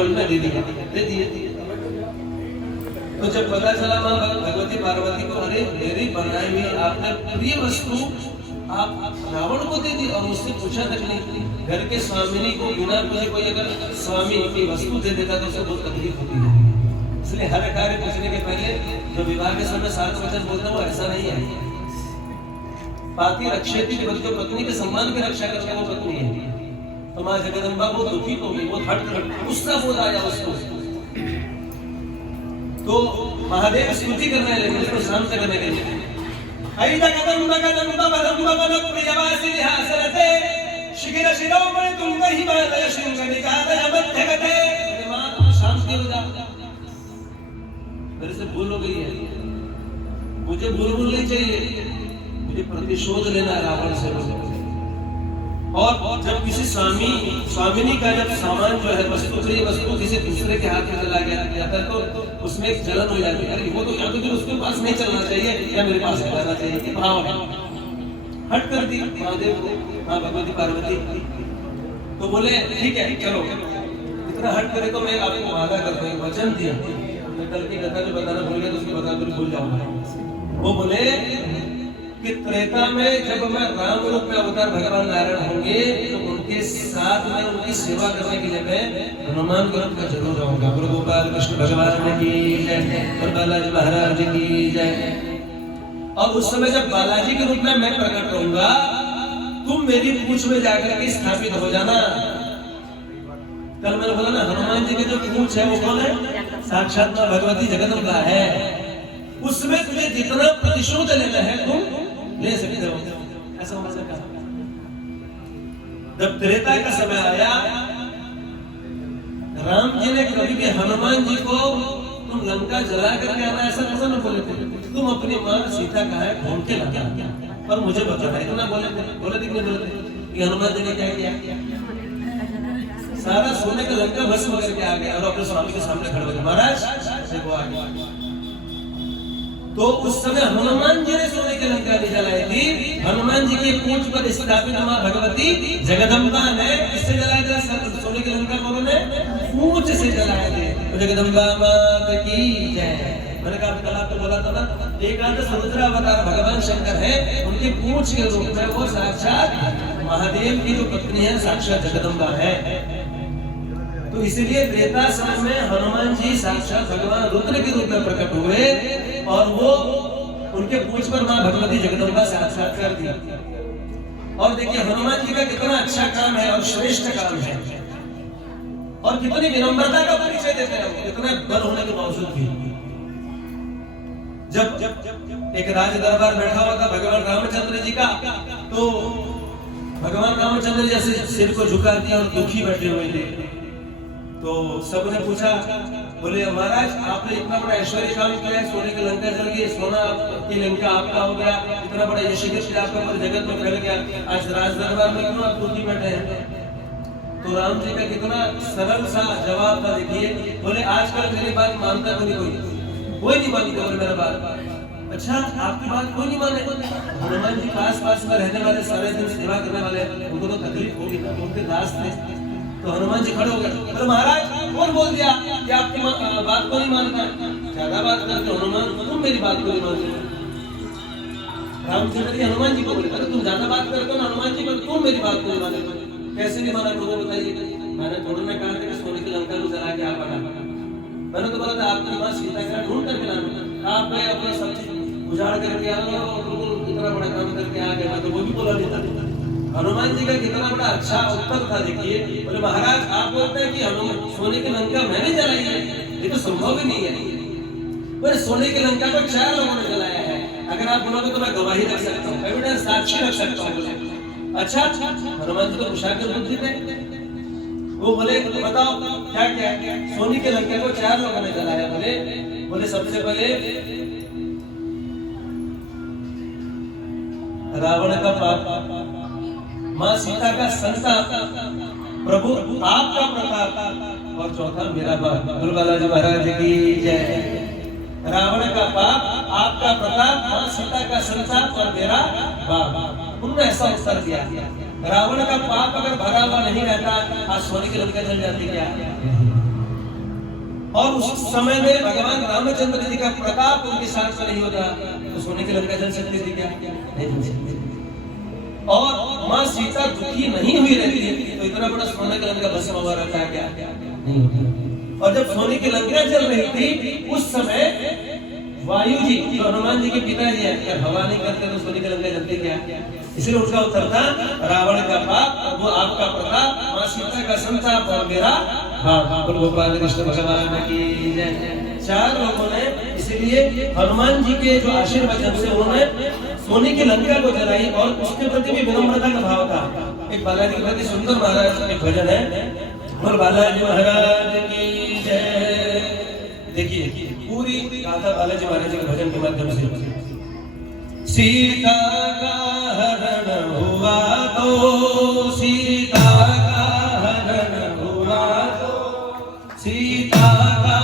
दे दिए। तो जब पता चला माँ भगवती पार्वती को, अरे मेरी बनाई हुई आपने प्रिय वस्तु आप रावण को दे दी, और उससे पूछा तक नहीं। घर के स्वामिनी को बिना पूछे कोई अगर स्वामी की वस्तु दे देता तो उसे बहुत तकलीफ होती है। इसलिए हर कार्य पूछने के पहले जो विवाह के समय 7 वचन बोलता है वो ऐसा नहीं है। पाती रक्षेती, जो पत्नी के सम्मान की रक्षा करने वो पत्नी है। तो माँ जगदम्बा वो दुखी हो गई, वो हट गुस्सा बोल आया उसको। तो महादेव स्तुति करने लगे, उसको शांत करने लगे। आई जगदम्बा कदम्बा बदम्बा बद प्रियवासी हासरते शिखिर शिरोमणि तुंग हिमालय शृंग निकालय मध्यगते। माँ शांति हो जा, मेरे से भूल हो गई है, मुझे भूल नहीं चाहिए, मुझे प्रतिशोध लेना रावण से। और जब किसी स्वामिनी का जब सामान जो है वस्तु प्रिय वस्तु किसी दूसरे के हाथ में चला जाता है तो उसमें एक जलन हो जाती है। वो तो या तो फिर उसके पास नहीं चलना चाहिए या मेरे पास रहना चाहिए, भाव है। हट कर दी महादेव को, माँ भगवती पार्वती। तो बोले ठीक है चलो, इतना हट करे तो मैं आपको वादा करता हूँ, वचन दिया। कल की कथा में बताना भूल गया तो उसकी बता भूल जाऊंगा। वो बोले कि त्रेता में जब मैं राम रूप में अवतार भगवान नारायण होंगे तो उनके साथ में उनकी सेवा करने के लिए मैं हनुमान के रूप में जरूर रहूंगा। गुरु गोपाल कृष्ण भगवान की जय, और बालाजी महाराज की जय। और उस समय जब बालाजी के रूप में मैं प्रकट रहूंगा, तुम मेरी पूंछ में जाकर के स्थापित हो जाना। कल मैंने बोला ना, हनुमान जी की जो पूंछ है वो कौन है? साक्षात मां भगवती जगदम्बा है। उसमें तुझे जितना प्रतिशोध लेना है तुम ले सकते हो, ऐसा हो सकता। जब त्रेता का समय आया, राम जी ने कभी भी हनुमान जी को तुम लंका जला करके आना ऐसा कैसा न बोले थे। तुम अपनी मां सीता का है ढूंढ के लाना, पर मुझे बताना, इतना बोले थे कि नहीं बोले थे कि हनुमान जी ने क्या किया? सारा सोने का लंका भस्म करके आ गया और अपने स्वामी के सामने खड़े हो गए, महाराज देखो आ गया। तो उस समय हनुमान जी ने सोने की लंका नहीं जलाई थी। हनुमान जी की पूंछ पर स्थापित मां भगवती जगदम्बा ने किससे जलाया था? सोने की लंका को उन्होंने पूंछ से जलाया थे। तो जगदम्बा मात की जय। मैंने कहा कल आपको बोला था ना, एकांत समुद्र अवतार भगवान शंकर है, उनकी पूंछ के रूप में वो साक्षात महादेव की जो पत्नी है साक्षात जगदम्बा है। तो इसलिए त्रेता समय में हनुमान जी साक्षात भगवान रुद्र के रूप में प्रकट हुए और वो उनके पूंछ पर मां भगवती जगदम्बा से साक्षात्कार दी। और देखिए हनुमान जी का कितना अच्छा काम है और श्रेष्ठ काम है, और कितनी विनम्रता का परिचय देते हैं, कितने बल होने के बावजूद भी। जब एक राज दरबार बैठा हुआ था भगवान रामचंद्र जी का, तो भगवान रामचंद्र जैसे सिर को झुका दिया और दुखी बैठे हुए थे। तो सबने पूछा, बोले महाराज आपने इतना बड़ा ऐश्वर्य काम किया है, सोने की लंका जल गई, सोना की लंका आपका हो गया, इतना बड़ा यश आपका पूरे जगत में फैल गया, आज राज दरबार में क्यों आप दुखी बैठे हैं? तो राम जी का कितना सरल सा जवाब था, देखिए। बोले आजकल मेरी बात मानता कोई नहीं मानता मेरा बात। अच्छा आपकी बात कोई नहीं माने? हनुमान जी पास में रहने वाले, सारे दिन सेवा करने वाले, उनको तो तकलीफ होगी ना, उनके दास थे। तो हनुमान जी खड़े हो गए, बोले महाराज कौन बोल दिया कि आपकी बात को नहीं मानता? ज्यादा बात करके हनुमान, तुम मेरी बात को नहीं मानते। रामचंद्र जी हनुमान जी को बोले, अरे तुम ज्यादा बात करते हो ना हनुमान जी को, तुम मेरी बात को नहीं मानते। कैसे नहीं माना लोगों बताइए? मैंने थोड़ी में कहा था कि सोने की लंका को जला के आप आना, मैंने तो बोला था आपकी मां सीता का ढूंढ करके लाना, आप गए अपने सब चीज उजाड़ करके आ गए और इतना बड़ा काम करके आ गए, मैं तो वो भी बोला नहीं था। हनुमान जी का कितना बड़ा अच्छा उत्तर था, देखिए। बोले महाराज आप बोलते हैं कि हनुमान सोने की लंका मैंने जलाई है, ये तो संभव ही नहीं है। बोले सोने की लंका को 4 लोगों ने जलाया है, अगर आप बोलोगे तो मैं गवाही रख सकता हूँ, एविडेंस साक्षी रख सकता हूँ। अच्छा हनुमान जी तो कुशाग्र बुद्धि थे, वो बोले बताओ क्या क्या सोने की लंका को 4 लोगों ने जलाया? बोले सबसे पहले रावण का पाप, मां सीता का संताप, प्रभु आपका प्रताप, और चौथा मेरा बाप। गुरु बालाजी महाराज की जय। रावण का पाप, आपका प्रताप, मां सीता का संताप और मेरा बाप। उन्होंने ऐसा उत्तर दिया। रावण का पाप अगर भरा हुआ नहीं रहता, आज सोने की लंका जल जाती क्या? और उस समय में भगवान रामचंद्र जी का प्रताप उनके साथ नहीं होता तो सोने की लंका जल सकती थी क्या? नहीं जल सकती। और माँ सीता दुखी नहीं हुई रहती है तो इतना बड़ा सोने की लंका भस्म हुआ रहता है क्या? नहीं होता। और जब सोने की लंका जल रही थी उस समय वायु जी जो हनुमान जी के पिताजी हैं, अगर हवा नहीं करते तो सोने की लंका जलती क्या? इसलिए उनका उत्तर था रावण का पाप वो आपका प्रताप, माँ सीता का संताप और मेरा भाव। गोपाल कृष्ण भगवान की जय। चार लोगों ने इसलिए हनुमान जी के जो आशीर्वचन से उन्होंने सोने की लंका को जलाई और उसके प्रति भी विनम्रता का भाव था। एक बालाजी के प्रति सुंदर महाराज का एक भजन है, और बालाजी महाराज की जय। देखिए पूरी गाथा बालाजी महाराज के भजन के माध्यम से। सीता का हरण हुआ तो सीता का हरण हुआ तो सीता का